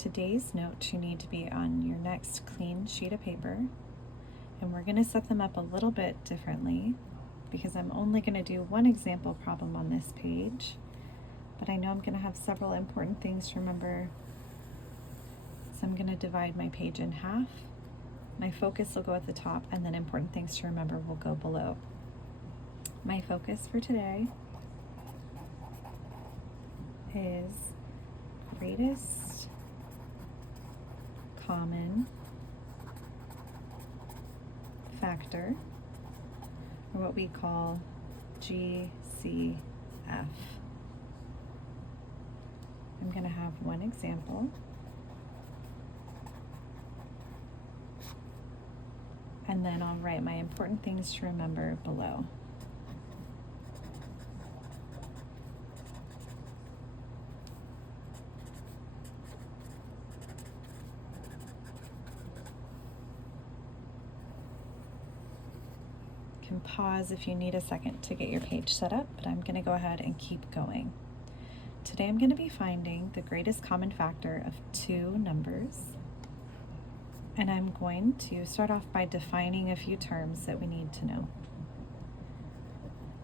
today's notes, you need to be on your next clean sheet of paper, and we're going to set them up a little bit differently because I'm only going to do one example problem on this page, but I know I'm going to have several important things to remember. So I'm going to divide my page in half. My focus will go at the top, and then important things to remember will go below. My focus for today is greatest common factor, or what we call GCF. I'm going to have one example, and then I'll write my important things to remember below. You can pause if you need a second to get your page set up, but I'm going to go ahead and keep going. Today I'm going to be finding the greatest common factor of two numbers, and I'm going to start off by defining a few terms that we need to know.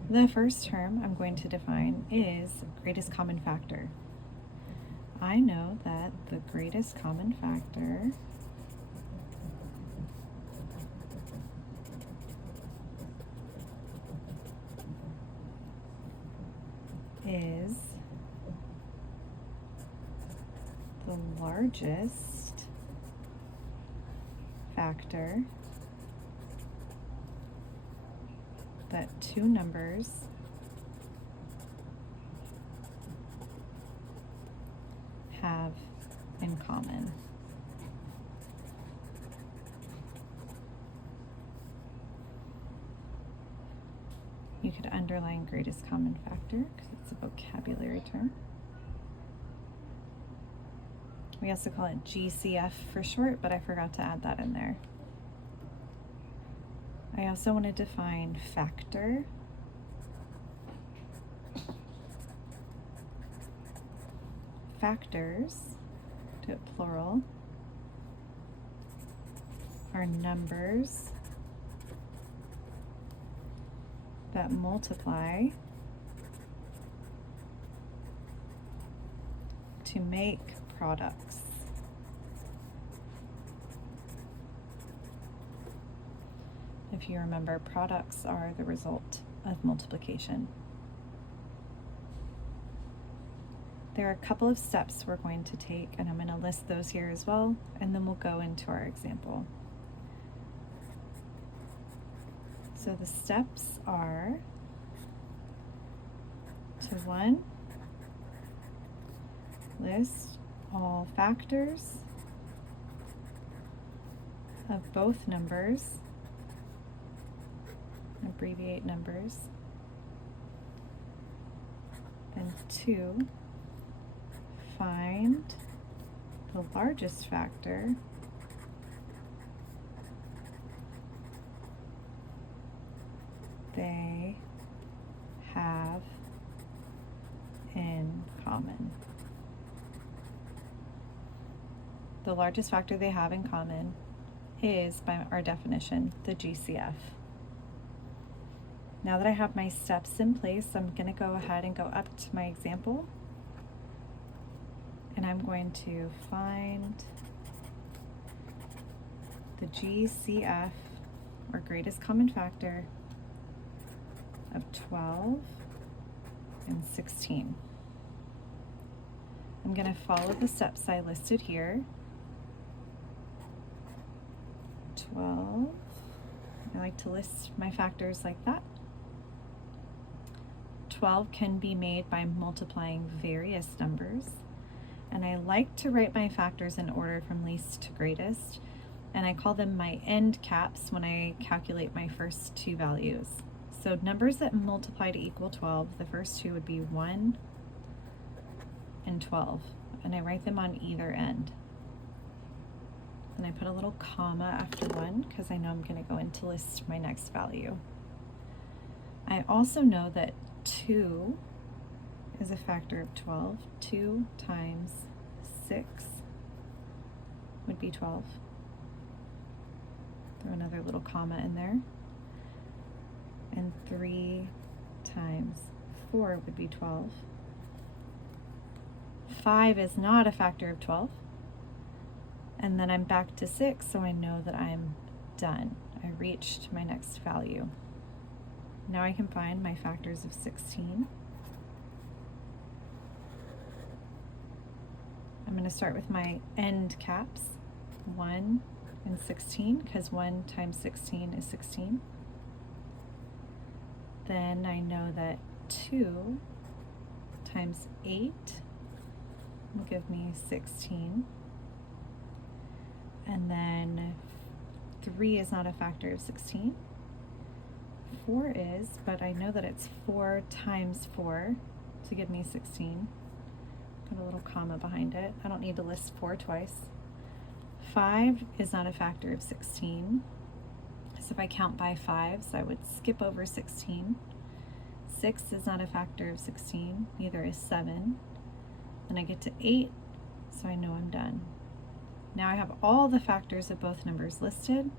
The first term I'm going to define is greatest common factor. I know that the greatest common factor is the largest factor that two numbers have in common. You could underline greatest common factor because it's a vocabulary term. We also call it GCF for short, but I forgot to add that in there. I also want to define factor. Factors, do it plural, are numbers that multiply to make products. If you remember, products are the result of multiplication. There are a couple of steps we're going to take, and I'm going to list those here as well, and then we'll go into our example. So the steps are to 1, list all factors of both numbers, abbreviate numbers, and 2, find the largest factor they have in common. The largest factor they have in common is, by our definition, the GCF. Now that I have my steps in place, I'm going to go ahead and go up to my example, and I'm going to find the GCF, or greatest common factor, of 12 and 16. I'm going to follow the steps I listed here. 12, I like to list my factors like that. 12 can be made by multiplying various numbers, and I like to write my factors in order from least to greatest, and I call them my end caps when I calculate my first two values. So numbers that multiply to equal 12, the first two would be 1 and 12, and I write them on either end. And I put a little comma after 1 because I know I'm going to go in to list my next value. I also know that 2 is a factor of 12. 2 times 6 would be 12. Throw another little comma in there. And 3 times 4 would be 12. 5 is not a factor of 12. And then I'm back to 6, so I know that I'm done. I reached my next value. Now I can find my factors of 16. I'm going to start with my end caps, 1 and 16, because 1 times 16 is 16. Then I know that 2 times 8 will give me 16. And then 3 is not a factor of 16. 4 is, but I know that it's 4 times 4 to give me 16. Put a little comma behind it. I don't need to list 4 twice. 5 is not a factor of 16. So if I count by 5s, I would skip over 16. 6 is not a factor of 16, neither is 7. Then I get to 8, so I know I'm done. Now I have all the factors of both numbers listed,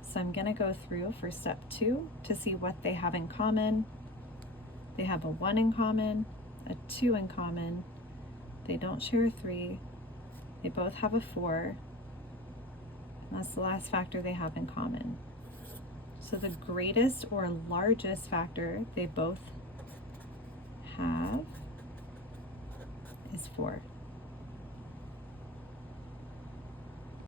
so I'm going to go through for step 2 to see what they have in common. They have a 1 in common, a 2 in common, they don't share a 3, they both have a 4, and that's the last factor they have in common. So the greatest or largest factor they both have is 4.